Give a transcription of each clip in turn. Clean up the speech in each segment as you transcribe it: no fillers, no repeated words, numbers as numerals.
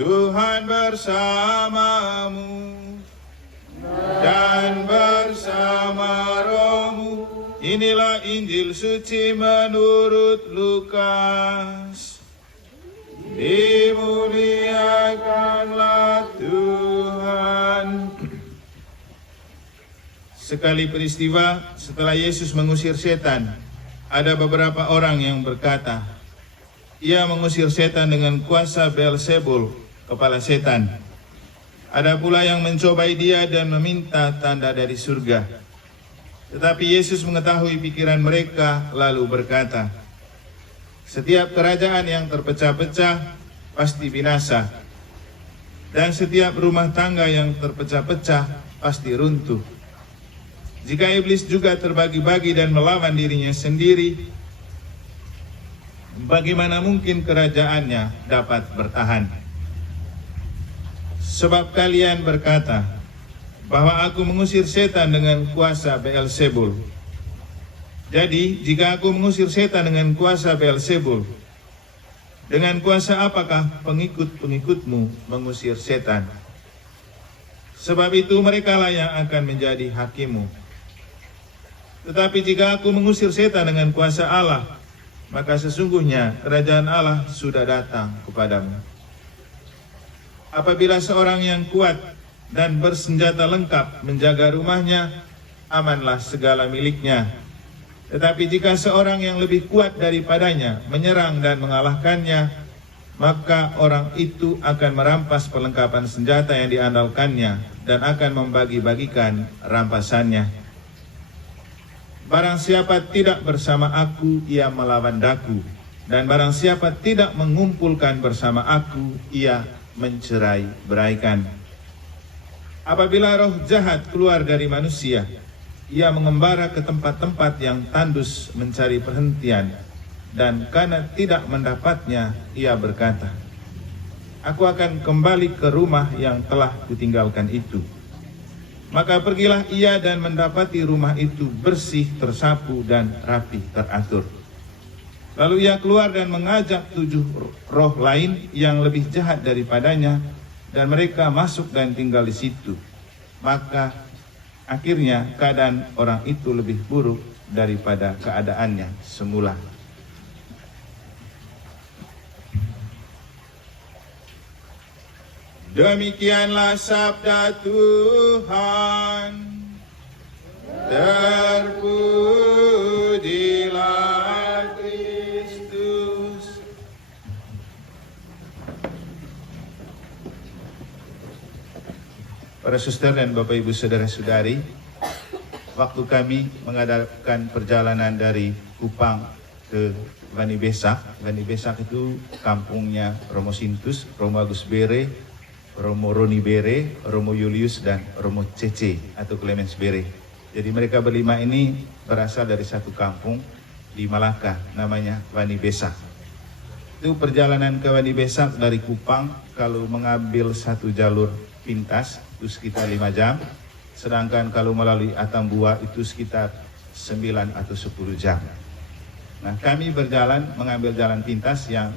Tuhan bersamamu dan bersama rohmu. Inilah Injil suci menurut Lukas. Dimuliakanlah Tuhan. Sekali peristiwa setelah Yesus mengusir setan, ada beberapa orang yang berkata, ia mengusir setan dengan kuasa Beelzebul, kepala setan. Ada pula yang mencobai dia dan meminta tanda dari surga. Tetapi Yesus mengetahui pikiran mereka lalu berkata, setiap kerajaan yang terpecah-pecah pasti binasa, dan setiap rumah tangga yang terpecah-pecah pasti runtuh. Jika iblis juga terbagi-bagi dan melawan dirinya sendiri, bagaimana mungkin kerajaannya dapat bertahan? Sebab kalian berkata bahwa aku mengusir setan dengan kuasa Beelzebul. Jadi, jika aku mengusir setan dengan kuasa Beelzebul, dengan kuasa apakah pengikut-pengikutmu mengusir setan? Sebab itu merekalah yang akan menjadi hakimu. Tetapi jika aku mengusir setan dengan kuasa Allah, maka sesungguhnya kerajaan Allah sudah datang kepadamu. Apabila seorang yang kuat dan bersenjata lengkap menjaga rumahnya, amanlah segala miliknya. Tetapi jika seorang yang lebih kuat daripadanya menyerang dan mengalahkannya, maka orang itu akan merampas perlengkapan senjata yang diandalkannya dan akan membagi-bagikan rampasannya. Barang siapa tidak bersama aku, ia melawan daku. Dan barang siapa tidak mengumpulkan bersama aku, ia mencerai-beraikan. Apabila roh jahat keluar dari manusia, ia mengembara ke tempat-tempat yang tandus mencari perhentian, dan karena tidak mendapatnya, ia berkata, aku akan kembali ke rumah yang telah kutinggalkan itu. Maka pergilah ia dan mendapati rumah itu bersih, tersapu, dan rapi teratur. Lalu ia keluar dan mengajak 7 roh lain yang lebih jahat daripadanya, dan mereka masuk dan tinggal di situ. Maka akhirnya keadaan orang itu lebih buruk daripada keadaannya semula. Demikianlah sabda Tuhan. Terpujilah Kristus. Para suster dan Bapak Ibu saudara-saudari, waktu kami mengadakan perjalanan dari Kupang ke Bani Besak. Bani Besak itu kampungnya Romo Sintus, Romo Agus Bere, Romo Roni Bere, Romo Julius, dan Romo Cece atau Clemens Bere. Jadi mereka berlima ini berasal dari satu kampung di Malaka, namanya Bani Besak. Itu perjalanan ke Bani Besak dari Kupang, kalau mengambil satu jalur pintas itu sekitar 5 jam. Sedangkan kalau melalui Atambua itu sekitar 9 atau 10 jam. Nah, kami berjalan mengambil jalan pintas yang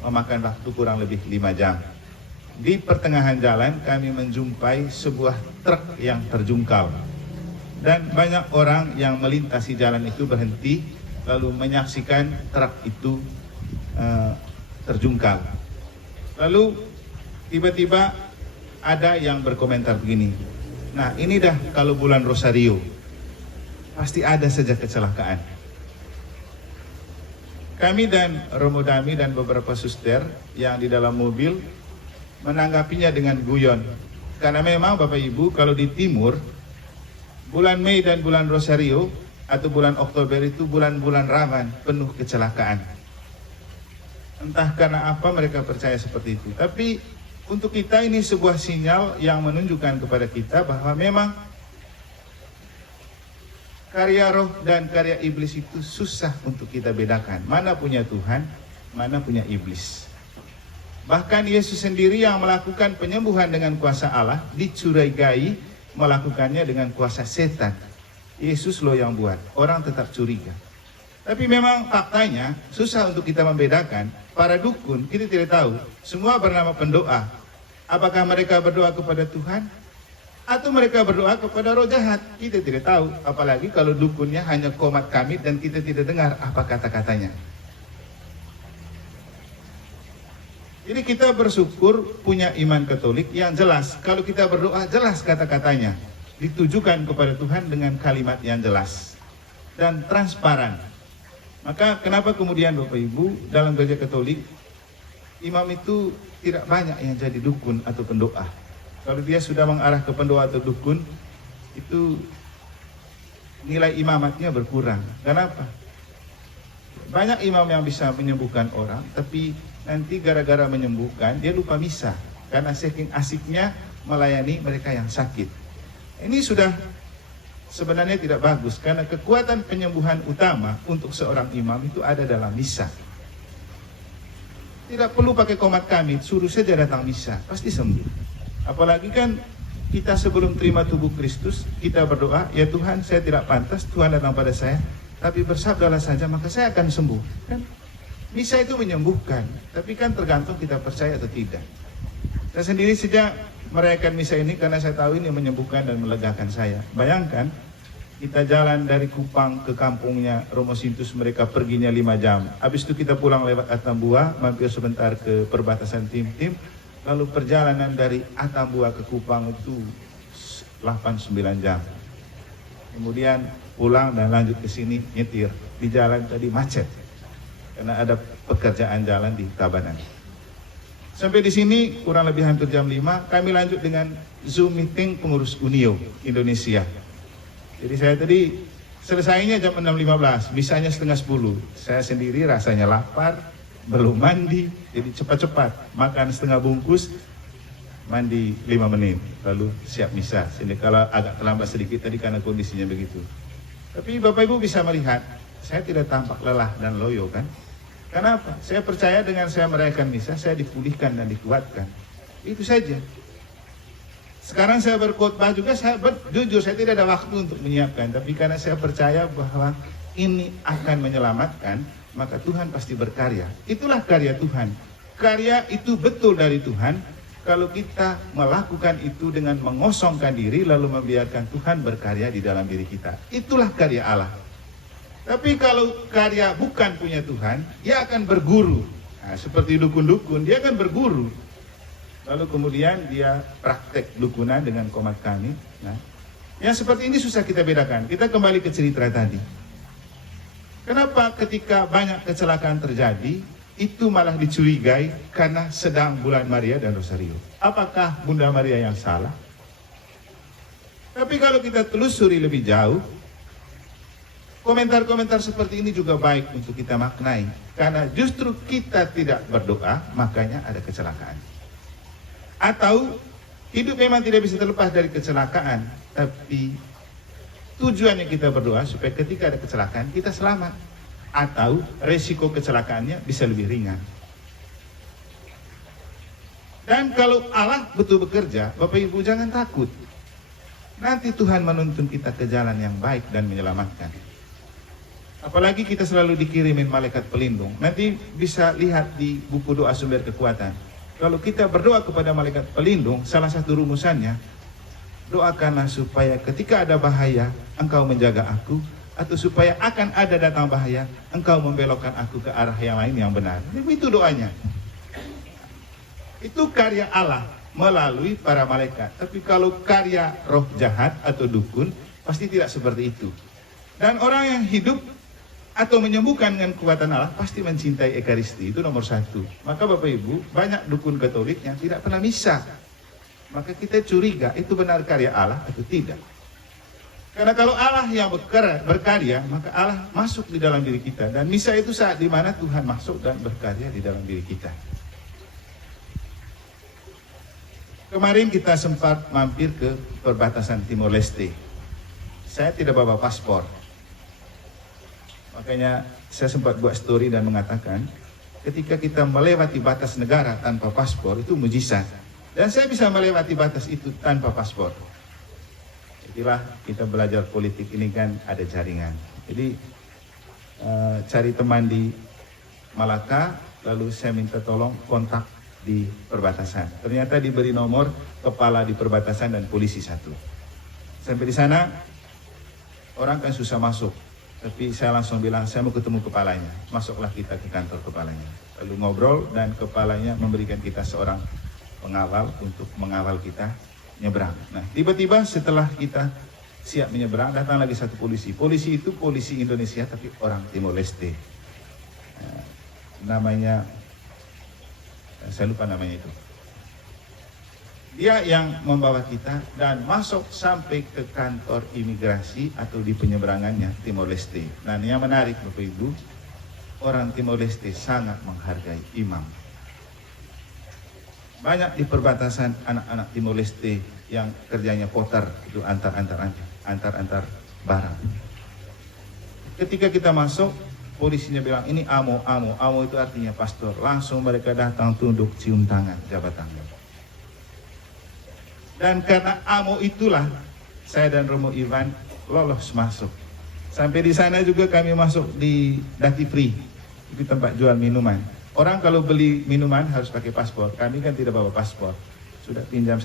memakan waktu kurang lebih 5 jam. Di pertengahan jalan kami menjumpai sebuah truk yang terjungkal. Dan banyak orang yang melintasi jalan itu berhenti lalu menyaksikan truk itu terjungkal. Lalu tiba-tiba ada yang berkomentar begini, nah ini dah kalau bulan Rosario, pasti ada saja kecelakaan. Kami dan Romo Dami dan beberapa suster yang di dalam mobil menanggapinya dengan guyon. Karena memang Bapak Ibu, kalau di timur, bulan Mei dan bulan Rosario atau bulan Oktober itu bulan-bulan rawan, penuh kecelakaan. Entah karena apa mereka percaya seperti itu. Tapi untuk kita ini sebuah sinyal yang menunjukkan kepada kita bahwa memang karya roh dan karya iblis itu susah untuk kita bedakan. Mana punya Tuhan, mana punya iblis. Bahkan Yesus sendiri yang melakukan penyembuhan dengan kuasa Allah dicurigai melakukannya dengan kuasa setan. Yesus loh yang buat, orang tetap curiga. Tapi memang faktanya susah untuk kita membedakan. Para dukun kita tidak tahu, semua bernama pendoa. Apakah mereka berdoa kepada Tuhan atau mereka berdoa kepada roh jahat? Kita tidak tahu. Apalagi kalau dukunnya hanya komat kamit dan kita tidak dengar apa kata-katanya. Jadi kita bersyukur punya iman Katolik yang jelas. Kalau kita berdoa jelas kata-katanya, ditujukan kepada Tuhan dengan kalimat yang jelas dan transparan. Maka kenapa kemudian Bapak Ibu dalam gereja Katolik imam itu tidak banyak yang jadi dukun atau pendoa. Kalau dia sudah mengarah ke pendoa atau dukun, itu nilai imamatnya berkurang. Kenapa? Banyak imam yang bisa menyembuhkan orang, tapi nanti gara-gara menyembuhkan dia lupa misa karena saking asiknya melayani mereka yang sakit. Ini sudah sebenarnya tidak bagus, karena kekuatan penyembuhan utama untuk seorang imam itu ada dalam misa. Tidak perlu pakai komat kamit, suruh saja datang misa, pasti sembuh. Apalagi kan kita sebelum terima tubuh Kristus, kita berdoa, ya Tuhan saya tidak pantas, Tuhan datang pada saya, tapi bersabdalah saja maka saya akan sembuh. Kan misa itu menyembuhkan, tapi kan tergantung kita percaya atau tidak. Saya sendiri sejak merayakan misa ini karena saya tahu ini menyembuhkan dan melegakan saya. Bayangkan kita jalan dari Kupang ke kampungnya Romo Sintus, mereka perginya 5 jam. Habis itu kita pulang lewat Atambua, mampir sebentar ke perbatasan Tim-Tim. Lalu perjalanan dari Atambua ke Kupang itu 8-9 jam. Kemudian pulang dan lanjut ke sini nyetir. Di jalan tadi macet karena ada pekerjaan jalan di Tabanan. Sampai di sini kurang lebih hampir jam 5, kami lanjut dengan Zoom meeting pengurus Unio Indonesia. Jadi saya tadi selesainya jam 6.15, misanya setengah 10. Saya sendiri rasanya lapar, belum mandi, jadi cepat-cepat makan setengah bungkus, mandi 5 menit, lalu siap misa. Jadi kalau agak terlambat sedikit tadi karena kondisinya begitu. Tapi Bapak Ibu bisa melihat, saya tidak tampak lelah dan loyo kan? Kenapa? Saya percaya dengan saya merayakan misa, saya dipulihkan dan dikuatkan. Itu saja. Sekarang saya berkhotbah juga, jujur saya tidak ada waktu untuk menyiapkan. Tapi karena saya percaya bahwa ini akan menyelamatkan, maka Tuhan pasti berkarya. Itulah karya Tuhan. Karya itu betul dari Tuhan. Kalau kita melakukan itu dengan mengosongkan diri, lalu membiarkan Tuhan berkarya di dalam diri kita. Itulah karya Allah. Tapi kalau karya bukan punya Tuhan, dia akan berguru. Nah, seperti dukun-dukun, dia akan berguru. Lalu kemudian dia praktek dukunan dengan komat kamit. Nah, yang seperti ini susah kita bedakan. Kita kembali ke cerita tadi. Kenapa ketika banyak kecelakaan terjadi, itu malah dicurigai karena sedang bulan Maria dan Rosario? Apakah Bunda Maria yang salah? Tapi kalau kita telusuri lebih jauh, komentar-komentar seperti ini juga baik untuk kita maknai. Karena justru kita tidak berdoa, makanya ada kecelakaan. Atau hidup memang tidak bisa terlepas dari kecelakaan, tapi tujuannya kita berdoa supaya ketika ada kecelakaan kita selamat, atau resiko kecelakaannya bisa lebih ringan. Dan kalau Allah betul bekerja, Bapak Ibu jangan takut. Nanti Tuhan menuntun kita ke jalan yang baik dan menyelamatkan. Apalagi kita selalu dikirimin malaikat pelindung. Nanti bisa lihat di buku doa sumber kekuatan. Kalau kita berdoa kepada malaikat pelindung, salah satu rumusannya, doakanlah supaya ketika ada bahaya, engkau menjaga aku, atau supaya akan ada datang bahaya, engkau membelokkan aku ke arah yang lain yang benar. Itu doanya. Itu karya Allah melalui para malaikat. Tapi kalau karya roh jahat atau dukun, pasti tidak seperti itu. Dan orang yang hidup atau menyembuhkan dengan kekuatan Allah pasti mencintai Ekaristi, itu nomor 1. Maka Bapak Ibu, banyak dukun Katolik yang tidak pernah misa. Maka kita curiga itu benar karya Allah atau tidak. Karena kalau Allah yang berkarya, maka Allah masuk di dalam diri kita. Dan misa itu saat di mana Tuhan masuk dan berkarya di dalam diri kita. Kemarin kita sempat mampir ke perbatasan Timor Leste. Saya tidak bawa paspor. Makanya saya sempat buat story dan mengatakan, ketika kita melewati batas negara tanpa paspor, itu mujizat. Dan saya bisa melewati batas itu tanpa paspor. Itulah kita belajar politik ini kan ada jaringan. Jadi cari teman di Malaka, lalu saya minta tolong kontak di perbatasan. Ternyata diberi nomor kepala di perbatasan dan polisi satu. Sampai di sana, orang kan susah masuk. Tapi saya langsung bilang, saya mau ketemu kepalanya. Masuklah kita ke kantor kepalanya. Lalu ngobrol dan kepalanya memberikan kita seorang pengawal untuk mengawal kita nyebrang. Nah, tiba-tiba setelah kita siap menyeberang, datang lagi satu polisi. Polisi itu polisi Indonesia tapi orang Timor Leste. Namanya, saya lupa namanya itu. Dia yang membawa kita dan masuk sampai ke kantor imigrasi atau di penyeberangannya Timor Leste. Dan yang menarik Bapak Ibu, orang Timor Leste sangat menghargai imam. Banyak di perbatasan anak-anak Timor Leste yang kerjanya poter, itu antar barang. Ketika kita masuk, polisinya bilang, ini amo itu artinya pastor. Langsung mereka datang tunduk, cium tangan, jabat tangan. Dan karena amo itulah, saya dan Romo Ivan lolos masuk. Sampai di sana juga kami masuk di duty free, itu tempat jual minuman. Orang kalau beli minuman harus pakai paspor, kami kan tidak bawa paspor. Sudah pinjam